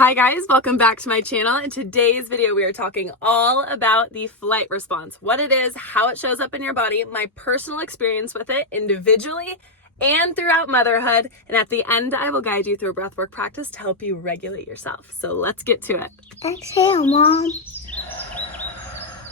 Hi guys, welcome back to my channel. In today's video, we are talking all about the flight response, what it is, how it shows up in your body, my personal experience with it individually and throughout motherhood. And at the end, I will guide you through a breathwork practice to help you regulate yourself. So let's get to it. Exhale, Mom.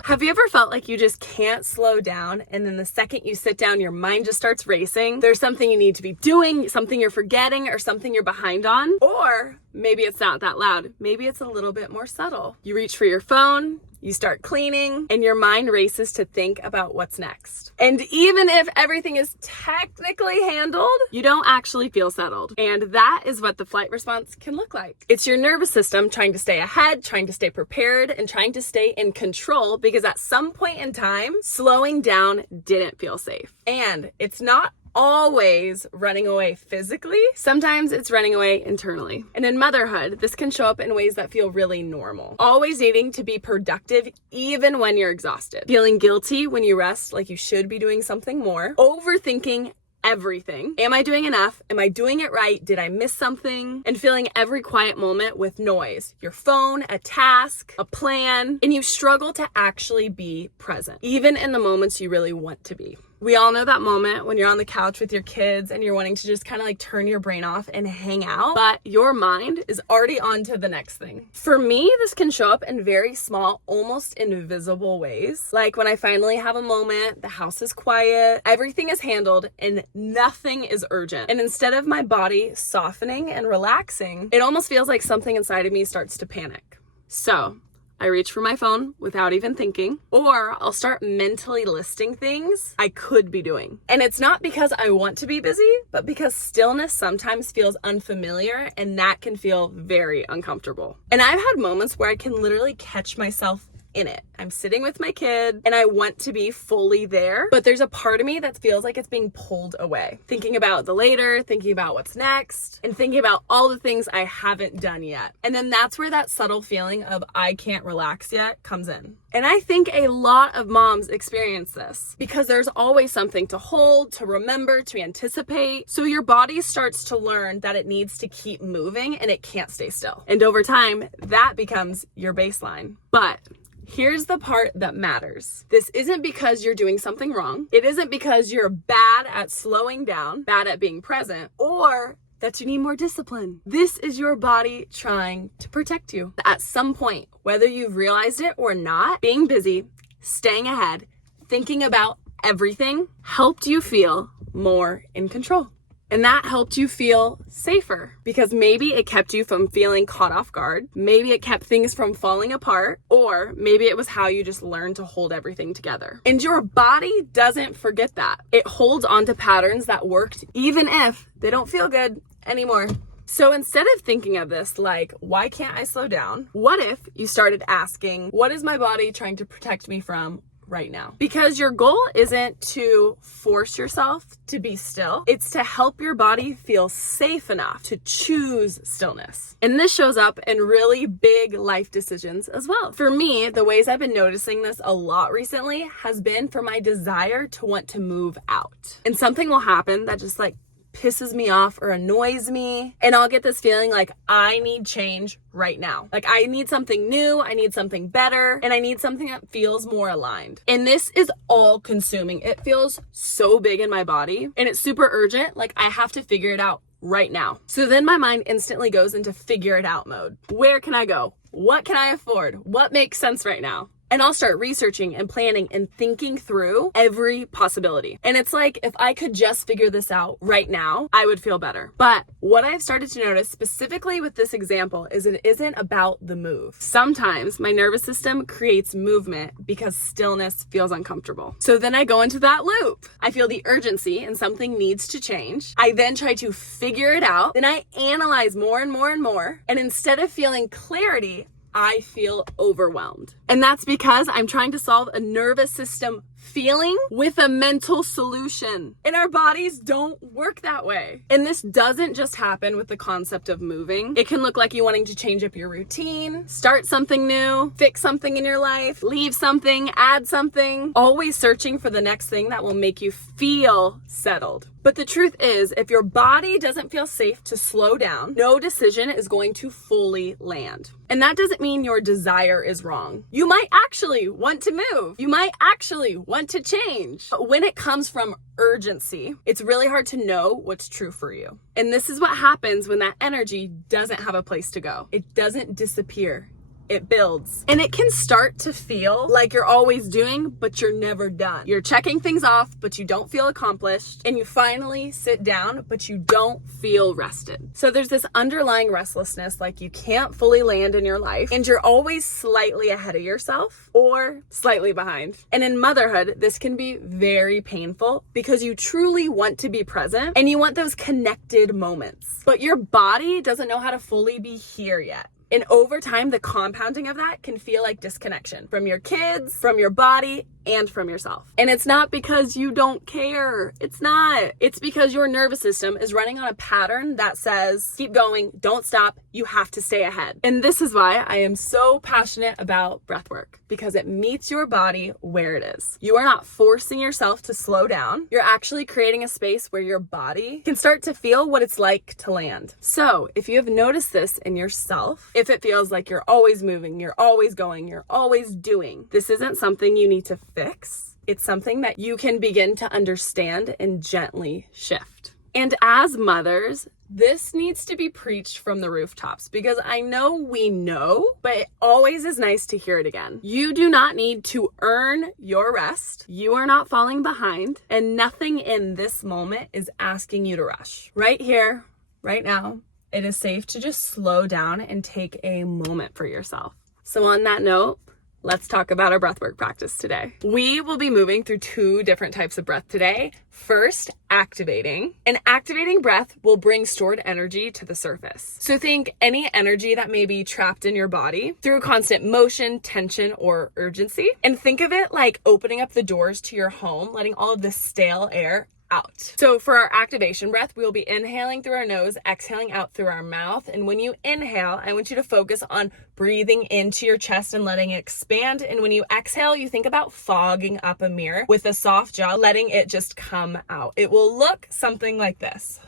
Have you ever felt like you just can't slow down, and then the second you sit down, your mind just starts racing? There's something you need to be doing, something you're forgetting, or something you're behind on? Or maybe it's not that loud. Maybe it's a little bit more subtle. You reach for your phone, you start cleaning, and your mind races to think about what's next. And even if everything is technically handled, you don't actually feel settled. And that is what the flight response can look like. It's your nervous system trying to stay ahead, trying to stay prepared, and trying to stay in control because at some point in time, slowing down didn't feel safe. And it's not always running away physically. Sometimes it's running away internally. And in motherhood, this can show up in ways that feel really normal. Always needing to be productive even when you're exhausted. Feeling guilty when you rest like you should be doing something more. Overthinking everything. Am I doing enough? Am I doing it right? Did I miss something? And filling every quiet moment with noise. Your phone, a task, a plan, and you struggle to actually be present, even in the moments you really want to be. We all know that moment when you're on the couch with your kids and you're wanting to just kind of like turn your brain off and hang out, but your mind is already on to the next thing. For me, this can show up in very small, almost invisible ways. Like when I finally have a moment, the house is quiet, everything is handled, and nothing is urgent. And instead of my body softening and relaxing, it almost feels like something inside of me starts to panic. So I reach for my phone without even thinking, or I'll start mentally listing things I could be doing. And it's not because I want to be busy, but because stillness sometimes feels unfamiliar, and that can feel very uncomfortable. And I've had moments where I can literally catch myself in it. I'm sitting with my kid and I want to be fully there, but there's a part of me that feels like it's being pulled away. Thinking about the later, thinking about what's next, and thinking about all the things I haven't done yet. And then that's where that subtle feeling of I can't relax yet comes in. And I think a lot of moms experience this because there's always something to hold, to remember, to anticipate. So your body starts to learn that it needs to keep moving and it can't stay still. And over time, that becomes your baseline. But here's the part that matters. This isn't because you're doing something wrong. It isn't because you're bad at slowing down, bad at being present, or that you need more discipline. This is your body trying to protect you. At some point, whether you've realized it or not, being busy, staying ahead, thinking about everything helped you feel more in control. And that helped you feel safer because maybe it kept you from feeling caught off guard. Maybe it kept things from falling apart, or maybe it was how you just learned to hold everything together. And your body doesn't forget that. It holds on to patterns that worked even if they don't feel good anymore. So instead of thinking of this like, why can't I slow down? What if you started asking, what is my body trying to protect me from right now? Because your goal isn't to force yourself to be still. It's to help your body feel safe enough to choose stillness. And this shows up in really big life decisions as well. For me, the ways I've been noticing this a lot recently has been for my desire to want to move out. And something will happen that just like pisses me off or annoys me, and I'll get this feeling like I need change right now. Like I need something new, I need something better, and I need something that feels more aligned. And this is all consuming. It feels so big in my body and it's super urgent. Like I have to figure it out right now. So then my mind instantly goes into figure it out mode. Where can I go? What can I afford? What makes sense right now? And I'll start researching and planning and thinking through every possibility. And it's like, if I could just figure this out right now, I would feel better. But what I've started to notice specifically with this example is it isn't about the move. Sometimes my nervous system creates movement because stillness feels uncomfortable. So then I go into that loop. I feel the urgency and something needs to change. I then try to figure it out. Then I analyze more and more and more. And instead of feeling clarity, I feel overwhelmed. And that's because I'm trying to solve a nervous system feeling with a mental solution. And our bodies don't work that way. And this doesn't just happen with the concept of moving. It can look like you wanting to change up your routine, start something new, fix something in your life, leave something, add something, always searching for the next thing that will make you feel settled. But the truth is, if your body doesn't feel safe to slow down, no decision is going to fully land. And that doesn't mean your desire is wrong. You might actually want to move. You might actually want to change. But when it comes from urgency, it's really hard to know what's true for you. And this is what happens when that energy doesn't have a place to go. It doesn't disappear. It builds. And it can start to feel like you're always doing, but you're never done. You're checking things off, but you don't feel accomplished. And you finally sit down, but you don't feel rested. So there's this underlying restlessness, like you can't fully land in your life, and you're always slightly ahead of yourself or slightly behind. And in motherhood, this can be very painful because you truly want to be present and you want those connected moments, but your body doesn't know how to fully be here yet. And over time, the compounding of that can feel like disconnection from your kids, from your body, and from yourself. And it's not because you don't care. It's not. It's because your nervous system is running on a pattern that says, keep going, don't stop, you have to stay ahead. And this is why I am so passionate about breathwork, because it meets your body where it is. You are not forcing yourself to slow down. You're actually creating a space where your body can start to feel what it's like to land. So if you have noticed this in yourself, if it feels like you're always moving, you're always going, you're always doing, this isn't something you need to fix. It's something that you can begin to understand and gently shift. And as mothers, this needs to be preached from the rooftops, because I know we know, but it always is nice to hear it again. You do not need to earn your rest. You are not falling behind, and nothing in this moment is asking you to rush. Right here, right now, it is safe to just slow down and take a moment for yourself. So on that note, let's talk about our breathwork practice today. We will be moving through 2 different types of breath today. First, activating. An activating breath will bring stored energy to the surface. So think any energy that may be trapped in your body through constant motion, tension, or urgency. And think of it like opening up the doors to your home, letting all of the stale air out. So for our activation breath, we will be inhaling through our nose, exhaling out through our mouth. And when you inhale, I want you to focus on breathing into your chest and letting it expand. And when you exhale, you think about fogging up a mirror with a soft jaw, letting it just come out. It will look something like this.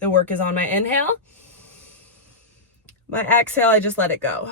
The work is on my inhale. My exhale, I just let it go.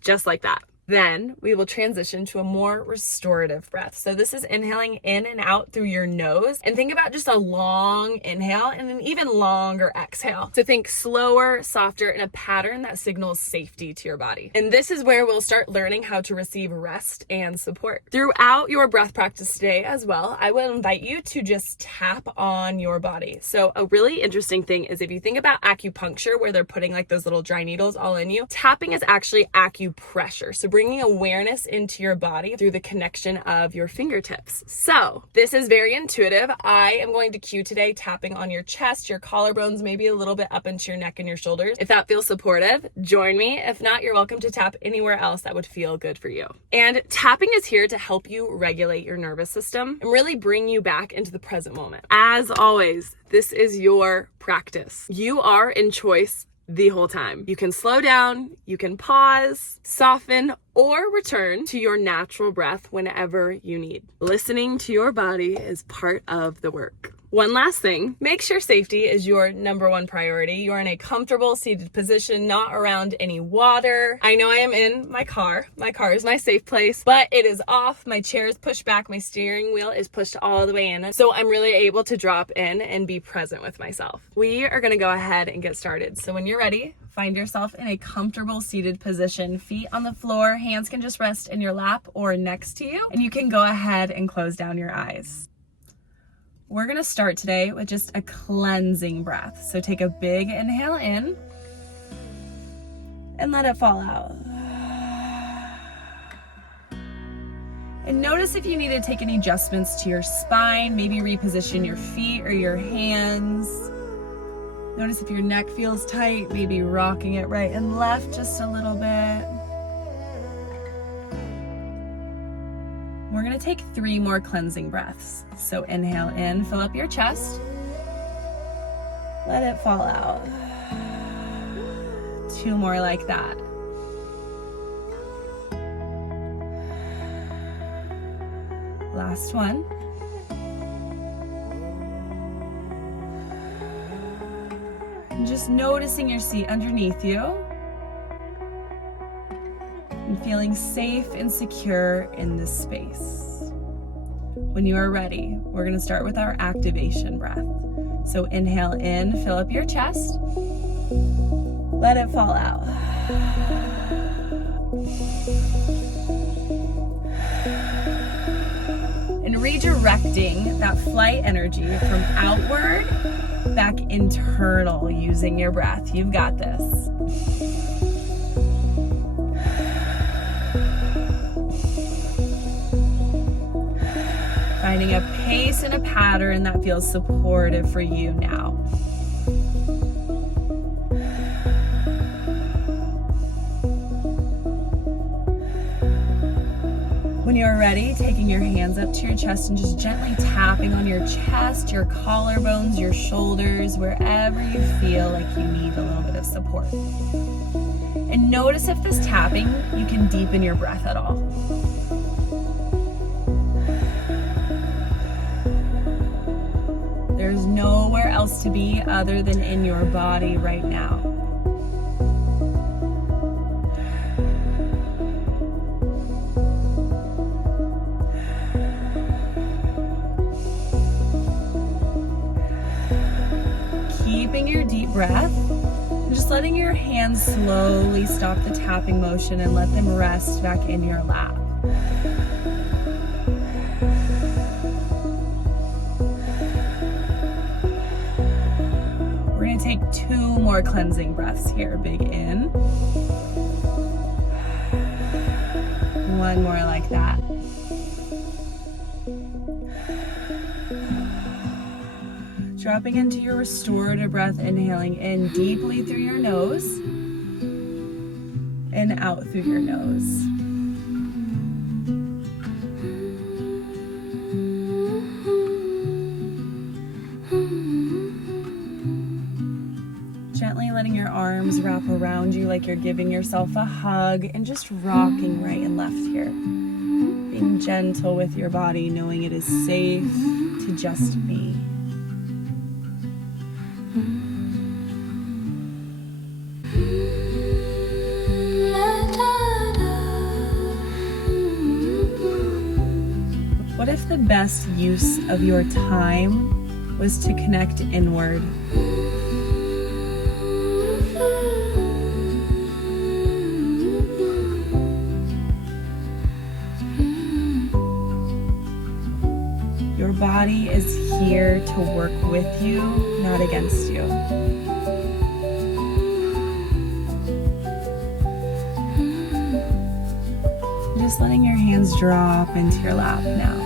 Just like that. Then we will transition to a more restorative breath. So this is inhaling in and out through your nose. And think about just a long inhale and an even longer exhale. So think slower, softer, in a pattern that signals safety to your body. And this is where we'll start learning how to receive rest and support. Throughout your breath practice today as well, I will invite you to just tap on your body. So a really interesting thing is if you think about acupuncture, where they're putting like those little dry needles all in you, tapping is actually acupressure. So bringing awareness into your body through the connection of your fingertips. So this is very intuitive. I am going to cue today tapping on your chest, your collarbones, maybe a little bit up into your neck and your shoulders. If that feels supportive, join me. If not, you're welcome to tap anywhere else that would feel good for you. And tapping is here to help you regulate your nervous system and really bring you back into the present moment. As always, this is your practice. You are in choice the whole time. You can slow down, you can pause, soften, or return to your natural breath whenever you need. Listening to your body is part of the work. One last thing, make sure safety is your number one priority. You're in a comfortable seated position, not around any water. I know I am in my car. My car is my safe place, but it is off. My chair is pushed back. My steering wheel is pushed all the way in. So I'm really able to drop in and be present with myself. We are gonna go ahead and get started. So when you're ready, find yourself in a comfortable seated position, feet on the floor, hands can just rest in your lap or next to you, and you can go ahead and close down your eyes. We're gonna start today with just a cleansing breath. So take a big inhale in and let it fall out. And notice if you need to take any adjustments to your spine, maybe reposition your feet or your hands. Notice if your neck feels tight, maybe rocking it right and left just a little bit. We're gonna take 3 more cleansing breaths. So inhale in, fill up your chest. Let it fall out. 2 more like that. Last one. And just noticing your seat underneath you and feeling safe and secure in this space. When you are ready, we're going to start with our activation breath. So inhale in, fill up your chest. Let it fall out. And redirecting that flight energy from outward back internal using your breath. You've got this. Finding a pace and a pattern that feels supportive for you now. When you're ready, taking your hands up to your chest and just gently tapping on your chest, your collarbones, your shoulders, wherever you feel like you need a little bit of support. And notice if this tapping, you can deepen your breath at all. There's nowhere else to be other than in your body right now. Keeping your deep breath, and just letting your hands slowly stop the tapping motion and let them rest back in your lap. We're going to take 2 more cleansing breaths here. Big in. 1 more like that. Dropping into your restorative breath, inhaling in deeply through your nose and out through your nose. Gently letting your arms wrap around you like you're giving yourself a hug and just rocking right and left here. Being gentle with your body, knowing it is safe to just be. What if the best use of your time was to connect inward? Your body is here to work with you, not against you. Just letting your hands drop into your lap now.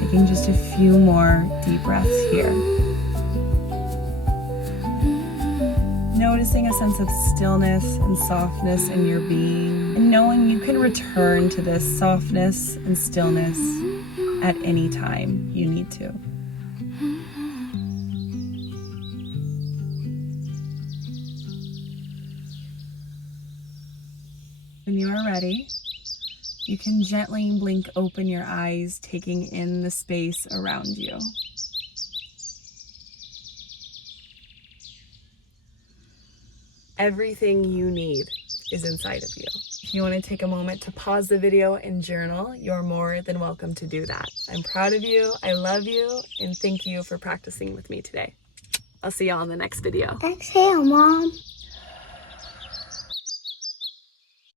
Taking just a few more deep breaths here. Noticing a sense of stillness and softness in your being, and knowing you can return to this softness and stillness at any time you need to. When you are ready, you can gently blink open your eyes, taking in the space around you. Everything you need is inside of you. If you want to take a moment to pause the video and journal, you're more than welcome to do that. I'm proud of you, I love you, and thank you for practicing with me today. I'll see you all in the next video. Exhale, Mom.